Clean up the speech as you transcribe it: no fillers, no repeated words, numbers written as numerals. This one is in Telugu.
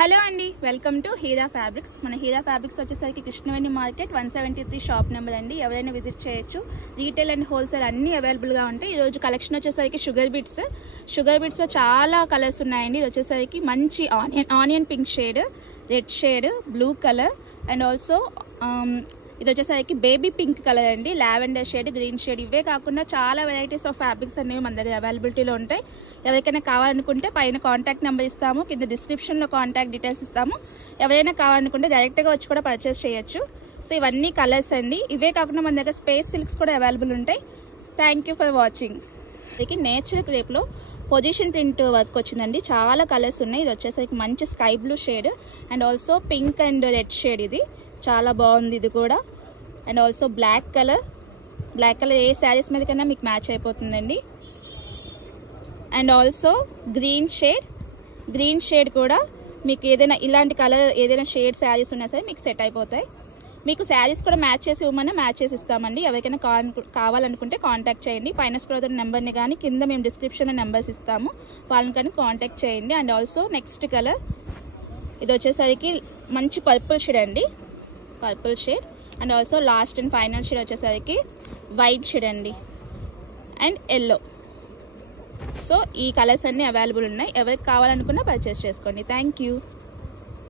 హలో అండి, వెల్కమ్ టు హీరా ఫ్యాబ్రిక్స్. మన హీరా ఫ్యాబ్రిక్స్ వచ్చేసరికి కృష్ణవేణి మార్కెట్ 173 షాప్ నెంబర్ అండి. ఎవరైనా విజిట్ చేయొచ్చు. రీటైల్ అండ్ హోల్సేల్ అన్ని అవైలబుల్గా ఉంటాయి. ఈరోజు కలెక్షన్ వచ్చేసరికి షుగర్ బీట్స్లో చాలా కలర్స్ ఉన్నాయండి. ఇది వచ్చేసరికి మంచి onion pink shade, red shade, blue colour and also ఇది వచ్చేసరికి బేబీ పింక్ కలర్ అండి, లావెండర్ షేడ్, గ్రీన్ షేడ్. ఇవే కాకుండా చాలా వెరైటీస్ ఆఫ్ ఫ్యాబ్రిక్స్ అనేవి మన దగ్గర అవైలబిలిటీలో ఉంటాయి. ఎవరికైనా కావాలనుకుంటే పైన కాంటాక్ట్ నెంబర్ ఇస్తాము, కింద డిస్క్రిప్షన్లో కాంటాక్ట్ డీటెయిల్స్ ఇస్తాము. ఎవరైనా కావాలనుకుంటే డైరెక్ట్గా వచ్చి కూడా పర్చేస్ చేయొచ్చు. సో ఇవన్నీ కలర్స్ అండి. ఇవే కాకుండా మన దగ్గర స్పేస్ సిల్క్స్ కూడా అవైలబుల్ ఉంటాయి. Thank you for watching. Natural క్రేప్లో పొజిషన్ ప్రింట్ వర్క్ వచ్చిందండి. చాలా కలర్స్ ఉన్నాయి. ఇది వచ్చేసరికి మంచి sky blue shade and also pink and red shade. ఇది చాలా బాగుంది. ఇది కూడా అండ్ ఆల్సో బ్లాక్ కలర్ ఏ శారీస్ మీద కన్నా మీకు మ్యాచ్ అయిపోతుందండి. అండ్ ఆల్సో గ్రీన్ షేడ్ కూడా మీకు ఏదైనా ఇలాంటి కలర్ ఏదైనా షేడ్ శారీస్ ఉన్నా సరే మీకు సెట్ అయిపోతాయి. మీకు శారీస్ కూడా మ్యాచ్ చేసి ఇవ్వమని మ్యాచ్ చేసి ఇస్తామండి. ఎవరికైనా కావాలనుకుంటే కాంటాక్ట్ చేయండి. పైన స్క్రోల్ అవుతున్న నెంబర్ని కానీ కింద మేము డిస్క్రిప్షన్లో నెంబర్స్ ఇస్తాము, వాళ్ళని కానీ కాంటాక్ట్ చేయండి. అండ్ ఆల్సో నెక్స్ట్ కలర్ ఇది వచ్చేసరికి మంచి పర్పుల్ షేడ్ అండి, purple shade and also last and final shade వచ్చేసరికి వైట్ షేడ్ అండి అండ్ ఎల్లో. సో ఈ కలర్స్ అన్నీ అవైలబుల్ ఉన్నాయి. ఎవరికి కావాలనుకున్నా పర్చేస్ చేసుకోండి. Thank you.